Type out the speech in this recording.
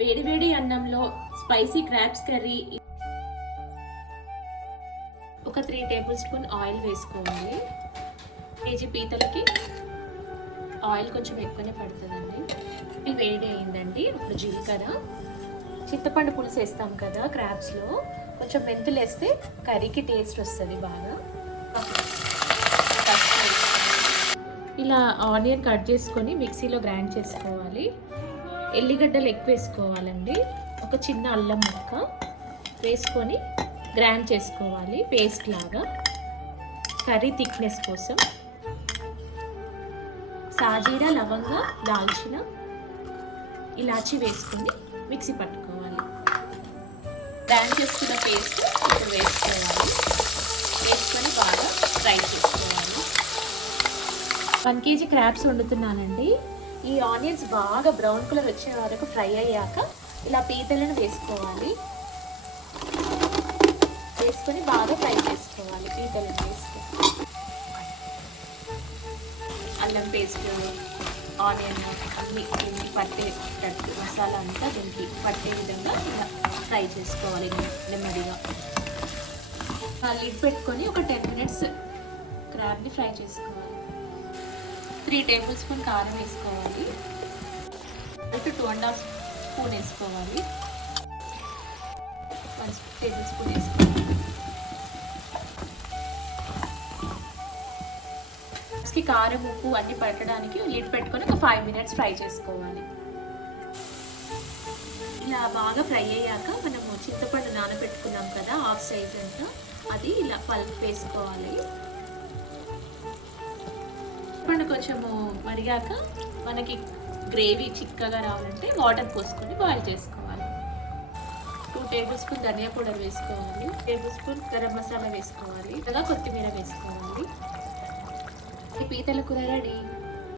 వేడివేడి అన్నంలో spicy crabs curry. ఒక 3 టేబుల్ స్పూన్ ఆయిల్ వేసుకోవాలి. కేజీ పీతలకి ఆయిల్ కొంచెం ఎక్కువనే పడుతుందండి. ఇది వేడి అయిందండి. ఇప్పుడు జీలకర్ర, చింతపండు పులుసు వేస్తాం కదా క్రాబ్స్లో, కొంచెం మెంతులు వేస్తే కర్రీకి టేస్ట్ వస్తుంది బాగా. ఇలా ఆనియన్ కట్ చేసుకొని మిక్సీలో గ్రైండ్ చేసుకోవాలి. ఎల్లిగడ్డలు ఎక్కువ వేసుకోవాలండి. ఒక చిన్న అల్లం ముక్క వేసుకొని గ్రైండ్ చేసుకోవాలి పేస్ట్ లాగా, కర్రీ థిక్నెస్ కోసం. సాజీరా, లవంగ, దాల్చిన, ఇలాచి వేసుకొని మిక్సీ పట్టుకోవాలి. గ్రైండ్ చేసుకున్న పేస్ట్ ఇప్పుడు వేసుకోవాలి. వేసుకొని బాగా ఫ్రై చేసుకోవాలి. 1 కేజీ క్రాబ్స్ వండుతున్నానండి. ఈ ఆనియన్స్ బాగా బ్రౌన్ కలర్ వచ్చే వరకు ఫ్రై అయ్యాక ఇలా పీతలను వేసుకోవాలి. వేసుకొని బాగా ఫ్రై చేసుకోవాలి. పీతలను వేసుకొని అల్లం పేస్ట్, ఆనియన్ అన్ని దీనికి పట్టేటట్టు మసాలా అంతా దీనికి పట్టే విధంగా ఇలా ఫ్రై చేసుకోవాలి నెమ్మదిగా. లిడ్ పెట్టుకొని ఒక 10 మినిట్స్ క్రాబ్ని ఫ్రై చేసుకోవాలి. 3 టేబుల్ స్పూన్ కారం వేసుకోవాలి. 2.5 స్పూన్ వేసుకోవాలి. 1 టేబుల్ స్పూన్ వేసుకోవాలి. కారం, ఉప్పు అన్ని పట్టడానికి లిడ్ పెట్టుకొని ఒక 5 మినిట్స్ ఫ్రై చేసుకోవాలి. ఇలా బాగా ఫ్రై అయ్యాక మనము చింతపండు నానబెట్టుకున్నాం కదా, హాఫ్ సైజ్ అంతా, అది ఇలా పల్ప్ వేసుకోవాలి. చింతపండు కొంచెము మరిగాక మనకి గ్రేవీ చిక్కగా రావాలంటే వాటర్ పోసుకొని బాయిల్ చేసుకోవాలి. 2 టేబుల్ స్పూన్ ధనియా పౌడర్ వేసుకోవాలి. 1 టేబుల్ స్పూన్ గరం మసాలా వేసుకోవాలి. కొత్తిమీర వేసుకోవాలి. పీతల కూర రెడీ.